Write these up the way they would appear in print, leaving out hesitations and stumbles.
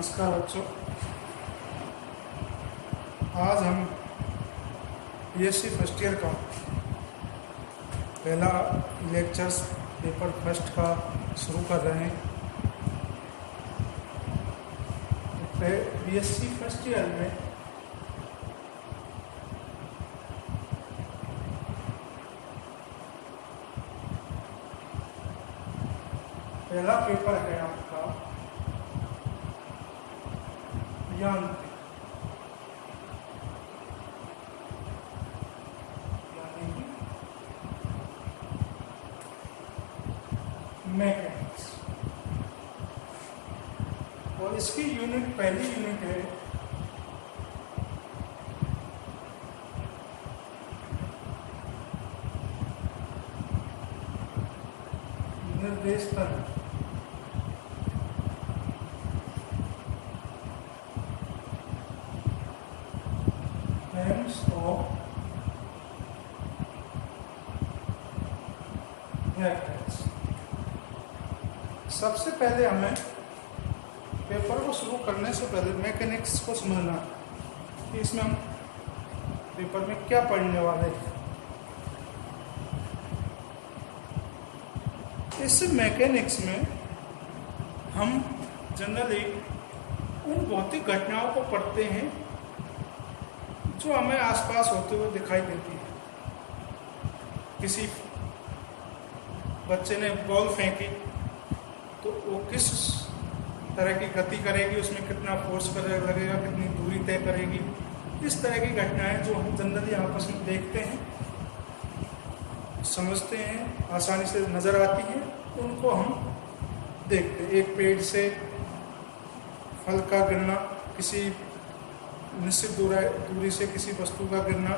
नमस्कार बच्चों। आज हम बीएससी फर्स्ट ईयर का पहला लेक्चर्स पेपर फर्स्ट का शुरू कर रहे हैं। बीएससी फर्स्ट ईयर में पहला पेपर है आपका यांत्रिक, यानी मैकेनिक्स, और इसकी यूनिट पहली यूनिट है निर्देश तंत्र। सबसे पहले हमें पेपर को शुरू करने से पहले मैकेनिक्स को समझना कि इसमें हम पेपर में क्या पढ़ने वाले हैं। इस मैकेनिक्स में हम जनरली उन भौतिक घटनाओं को पढ़ते हैं जो हमें आसपास होते हुए दिखाई देती है। किसी बच्चे ने बॉल फेंकी तो वो किस तरह की गति करेगी, उसमें कितना फोर्स लगेगा, कितनी दूरी तय करेगी, इस तरह की घटनाएं जो हम जनरली आपस में देखते हैं, समझते हैं, आसानी से नज़र आती हैं, उनको हम देखते हैं। एक पेड़ से फल का गिरना, किसी निश्चित दूरी से किसी वस्तु का गिरना,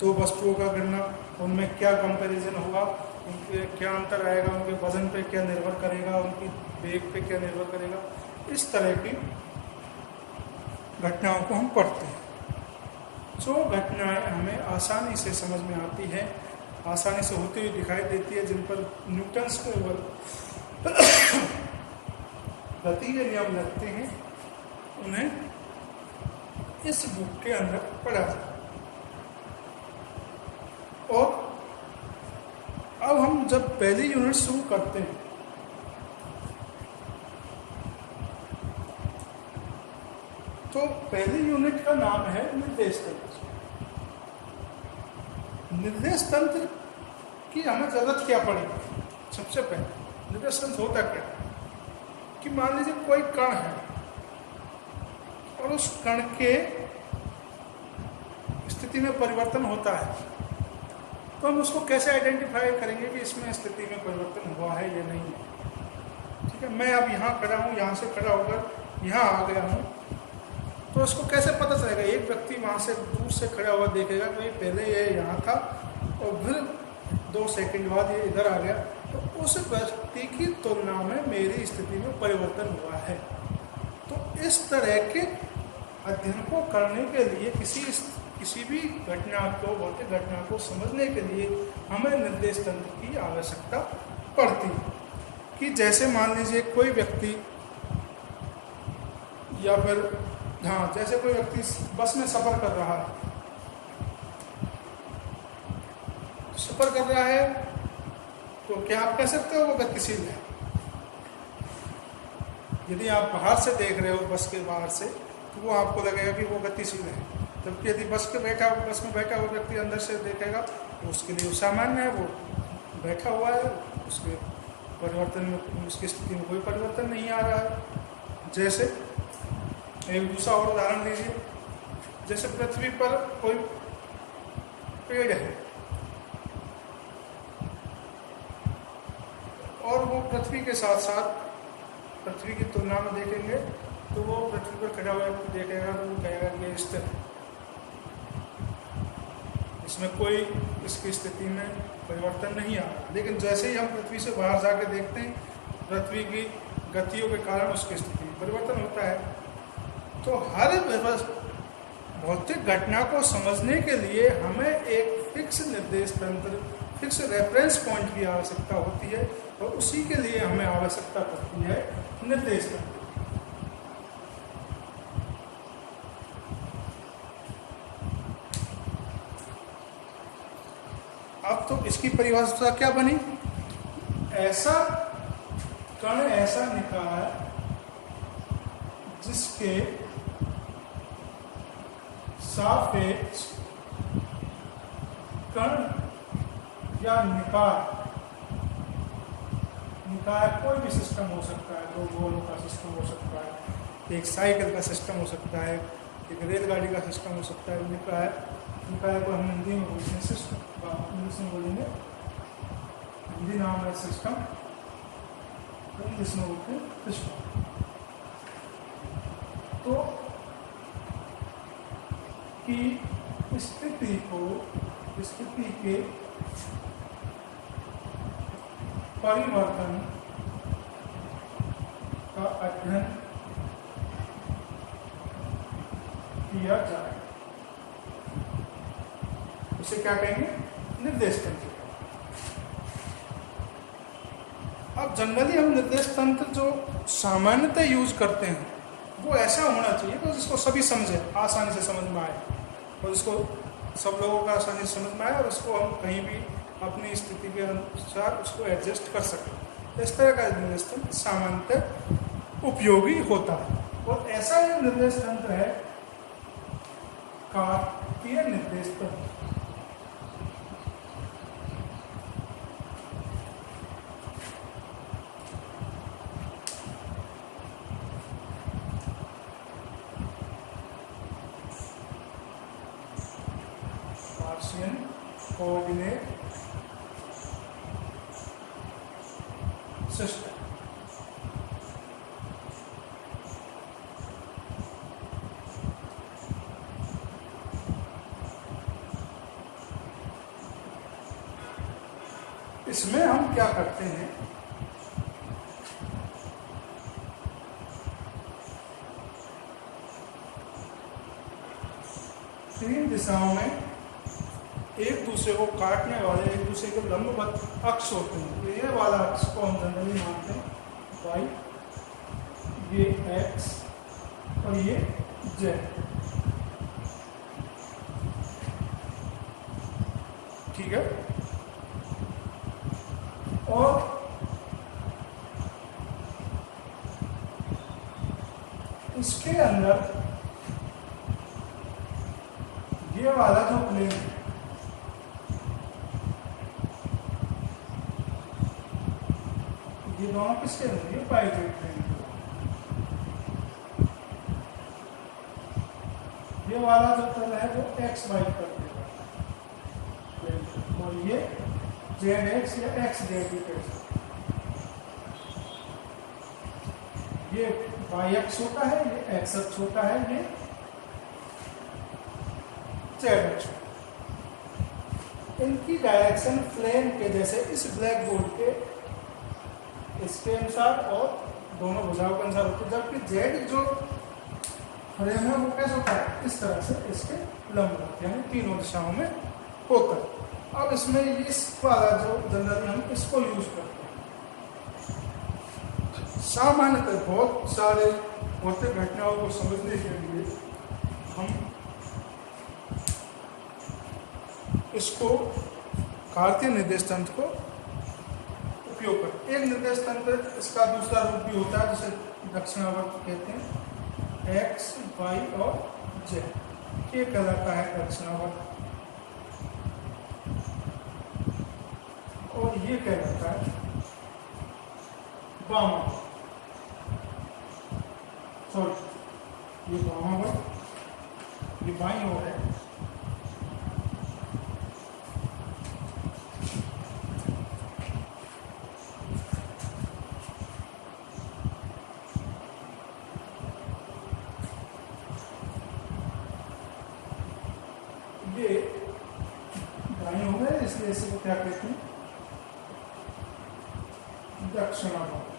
दो वस्तुओं का गिरना, उनमें क्या कंपैरिजन होगा, उनके क्या अंतर आएगा, उनके वजन पे क्या निर्भर करेगा, उनकी वेग पे क्या निर्भर करेगा, इस तरह की घटनाओं को हम पढ़ते हैं। जो घटनाएं हमें आसानी से समझ में आती है, आसानी से होती हुई दिखाई देती है, जिन पर न्यूटन्स के गति के नियम लगते हैं, उन्हें इस बुक के अंदर पढ़ा जाता है। और अब हम जब पहली यूनिट शुरू करते हैं तो पहली यूनिट का नाम है निर्देश तंत्र। निर्देश तंत्र की हमें जरूरत क्या पड़ेगी? सबसे पहले निर्देश तंत्र होता क्या कि मान लीजिए कोई कण है और उस कण के स्थिति में परिवर्तन होता है, तो हम उसको कैसे आइडेंटिफाई करेंगे कि इसमें स्थिति में परिवर्तन हुआ है या नहीं है। ठीक है, मैं अब यहाँ खड़ा हूँ, यहाँ से खड़ा होकर यहाँ आ गया हूँ, तो उसको कैसे पता चलेगा? एक व्यक्ति वहाँ से दूर से खड़ा हुआ देखेगा तो ये पहले ये यहाँ था और फिर 2 सेकंड बाद ये इधर आ गया, तो उस व्यक्ति की तुलना में मेरी स्थिति में परिवर्तन हुआ है। तो इस तरह के अध्ययन को करने के लिए किसी भी घटना को, भौतिक घटना को समझने के लिए हमें निर्देश तंत्र की आवश्यकता पड़ती है। कि जैसे मान लीजिए कोई व्यक्ति या फिर जैसे कोई व्यक्ति बस में सफ़र कर रहा है, तो क्या आप कह सकते हो वो गतिशील है? यदि आप बाहर से देख रहे हो बस के बाहर से, तो वो आपको लगेगा कि वो गतिशील है। जबकि यदि बस में बैठा हुआ व्यक्ति अंदर से देखेगा तो उसके लिए वो सामान्य है, वो बैठा हुआ है, उसके परिवर्तन में, उसकी स्थिति में कोई परिवर्तन नहीं आ रहा है। जैसे एक दूसरा और उदाहरण लीजिए, जैसे पृथ्वी पर कोई पेड़ है और वो पृथ्वी के साथ साथ पृथ्वी की तुलना में देखेंगे तो वो पृथ्वी पर खड़ा हुआ देखेगा तो वो कहेगा कि ये स्थिर है, इसमें कोई इसकी स्थिति में परिवर्तन नहीं आ रहा। लेकिन जैसे ही हम पृथ्वी से बाहर जाके देखते हैं, पृथ्वी की गतियों के कारण उसकी स्थिति में परिवर्तन होता है। तो हर भौतिक घटना को समझने के लिए हमें एक फिक्स निर्देश तंत्र, फिक्स रेफरेंस पॉइंट की आवश्यकता होती है, और उसी के लिए हमें आवश्यकता पड़ती है निर्देश तंत्र। इसकी परिभाषा क्या बनी? ऐसा कण, ऐसा निकाय जिसके सापेक्ष कण या निकाय कोई भी सिस्टम हो सकता है, दो गोलों का सिस्टम हो सकता है, एक साइकिल का सिस्टम हो सकता है, एक रेलगाड़ी का सिस्टम हो सकता है। निकाय को हम हिंदी में बोलते हैं सिस्टम, इंग्लिश में बोलेंगे, हिंदी नाम है सिस्टम, इंग्लिश में बोलते हैं सिस्टम। तो की स्थिति के परिवर्तन का अध्ययन किया जाए, उसे क्या कहेंगे? निर्देश तंत्र। अब जनरली हम निर्देश तंत्र जो सामान्यतः यूज करते हैं वो ऐसा होना चाहिए तो जिसको सभी समझे, आसानी से समझ में आए, और इसको सब लोगों का आसानी से समझ में आए, और उसको हम कहीं भी अपनी स्थिति के अनुसार उसको एडजस्ट कर सकें। इस तरह का निर्देश तंत्र सामान्यतः उपयोगी होता है। और ऐसा ही निर्देश तंत्र है कार्तीय निर्देश तंत्र। Partial coordinate system. इसमें हम क्या करते हैं, तीन दिशाओं में एक दूसरे को काटने वाले, एक दूसरे के लंबवत अक्ष होते हैं। तो ये वाला अक्ष को हम जनरली मानते हैं y, ये x और ये z। ठीक है। और इसके अंदर ये वाला जो प्लेन है, ये दोनों किसके अंदर? ये पाइजेट प्लेन। ये वाला जो तल है वो x y कर देगा, और ये z x या x z भी कर सकते। ये y x होता है, ये x x होता है, ये z x। इनकी डायरेक्शन प्लेन के जैसे इस ब्लैक बोर्ड के इसके अनुसार और दोनों भुजाओं के अनुसार होती है, जबकि z जो फ्रेम है वो कैसे होता है? इस तरह से इसके लंबवत, यानी तीनों दिशाओं में होता है। अब इसमें इस वाला जो जनरली हम इसको यूज करते हैं। सामान्यतः बहुत सारे होते घटनाओं को समझने के लिए हम इसको कार्तीय निर्देश तंत्र को उपयोग करते हैं। एक निर्देश तंत्र, इसका दूसरा रूप भी होता है जिसे दक्षिणावर्त कहते हैं, x, y और z। ये कहलाता है दक्षिणावर्त, और ये कहलाता है वामावर्त। सॉरी, ये वामावर्त, ये बाईं ओर है। ये दाईं हो गए, इसलिए इसे क्या कहते हैं? दक्षिणावर्त।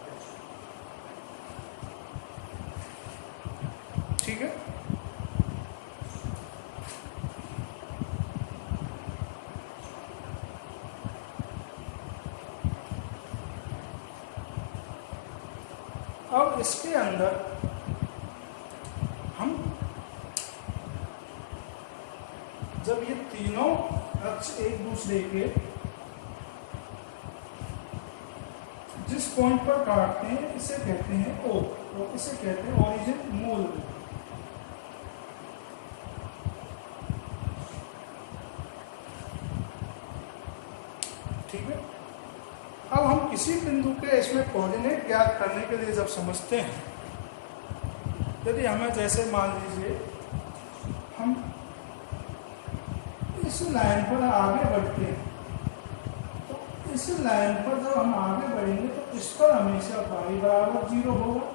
ठीक है। अब इसके अंदर हम जब ये तीनों अक्ष एक दूसरे के पॉइंट पर काटते हैं, इसे कहते हैं O और इसे कहते हैं ओरिजिन, मूल बिंदु। ठीक है। अब हम किसी बिंदु के इसमें कोऑर्डिनेट ज्ञात करने के लिए जब समझते हैं, यदि हमें जैसे मान लीजिए हम इस लाइन पर आगे बढ़ते हैं, तो इस लाइन पर जब हम आगे बढ़ेंगे तो इस पर हमेशा y बराबर 0 होगा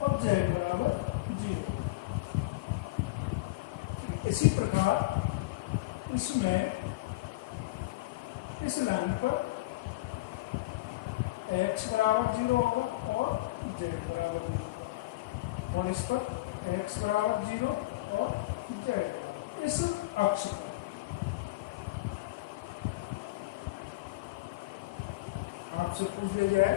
और z बराबर 0। इसी प्रकार इसमें इस लाइन पर x बराबर 0 होगा और z बराबर 0 होगा, और इस पर x बराबर 0 और z बराबर, इस अक्ष पर आपसे पूछ लिया जाए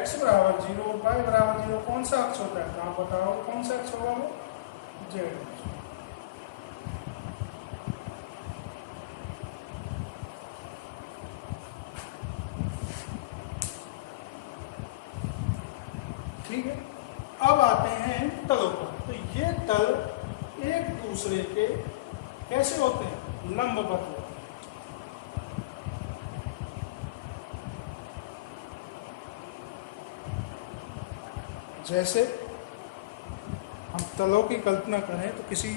x बराबर 0 और y बराबर 0 कौन सा अक्ष होता है, तो आप बताओ कौन सा अक्ष होगा, वो z अक्ष। ठीक है। अब आते हैं तलों पर। तो ये तल एक दूसरे के कैसे होते हैं, लंबवत होते हैं। जैसे हम तलों की कल्पना करें तो किसी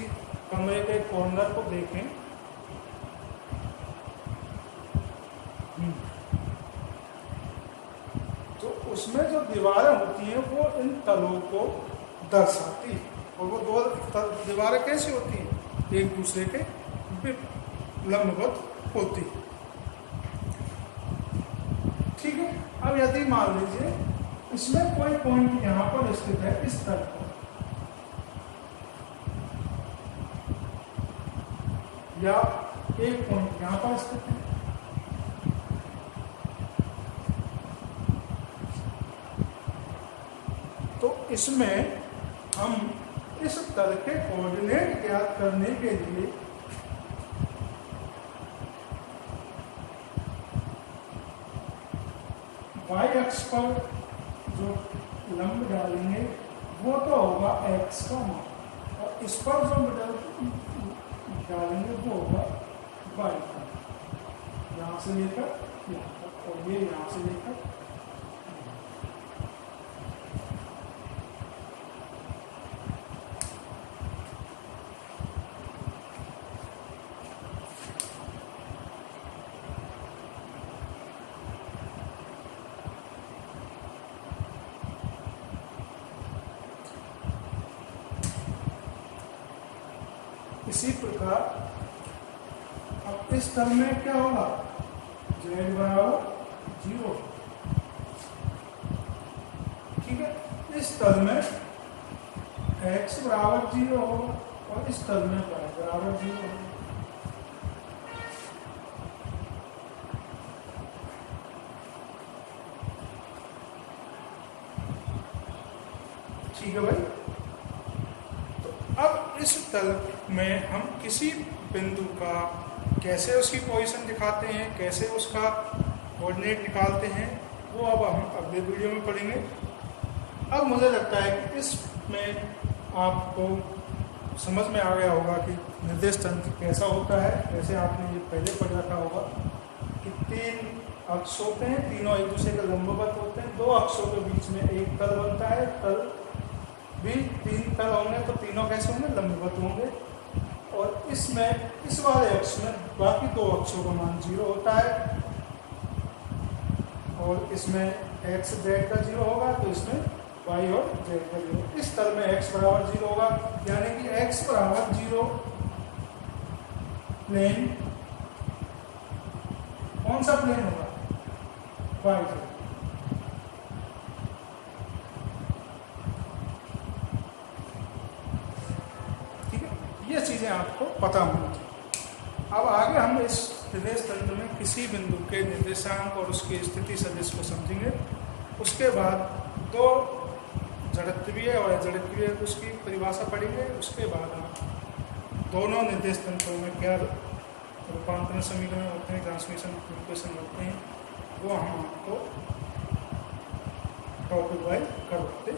कमरे के कॉर्नर को देखें, तो उसमें जो दीवारें होती हैं वो इन तलों को दर्शाती है, और वो दो दीवारें कैसी होती हैं, एक दूसरे के लंबवत होती है। ठीक है। अब यदि मान लीजिए इसमें कोई पॉइंट यहाँ पर स्थित है, इस तल पर, या एक पॉइंट यहाँ पर स्थित है, तो इसमें हम इस तल के कोऑर्डिनेट ज्ञात करने के लिए y अक्ष पर जो लंब डालेंगे वो तो होगा x का मान, और इस पर जो डालेंगे वो होगा y का, यहाँ से लेकर यहाँ तक, और ये यहाँ से लेकर। इसी प्रकार अब इस तल में क्या होगा, z बराबर 0। ठीक है। इस तल में x बराबर 0 होगा और इस तल में y बराबर 0 होगा। ठीक है भाई। तो अब इस तल में हम किसी बिंदु का कैसे उसकी पोजीशन दिखाते हैं, कैसे उसका कोऑर्डिनेट निकालते हैं, वो अब हम अगले वीडियो में पढ़ेंगे। अब मुझे लगता है कि इसमें आपको समझ में आ गया होगा कि निर्देश तंत्र कैसा होता है। जैसे आपने ये पहले पढ़ा था होगा कि 3 अक्ष होते हैं, तीनों एक दूसरे के लंबवत होते हैं, 2 अक्षों के बीच में एक तल बनता है, तल भी 3 तल होंगे तो तीनों कैसे होंगे, लंबवत होंगे। और इसमें इस वाले अक्ष में बाकी 2 अक्षों का मान 0 होता है, और इसमें x z का 0 होगा तो इसमें y और z का 0। इस तल में x बराबर 0 होगा, यानी कि x बराबर 0 प्लेन कौन सा प्लेन होगा, y z। ये चीज़ें आपको पता होनी चाहिए। अब आगे हम इस निर्देश तंत्र में किसी बिंदु के निर्देशांक और उसकी स्थिति सदिश को समझेंगे। उसके बाद 2 जड़त्वीय और अजड़त्वीय उसकी परिभाषा पढ़ेंगे। उसके बाद हम दोनों निर्देश तंत्रों में क्या रूपांतरण समीकरण होते हैं, ट्रांसमिशन इक्वेशन होते हैं, वो हम आपको टॉपिक वाइज करवाते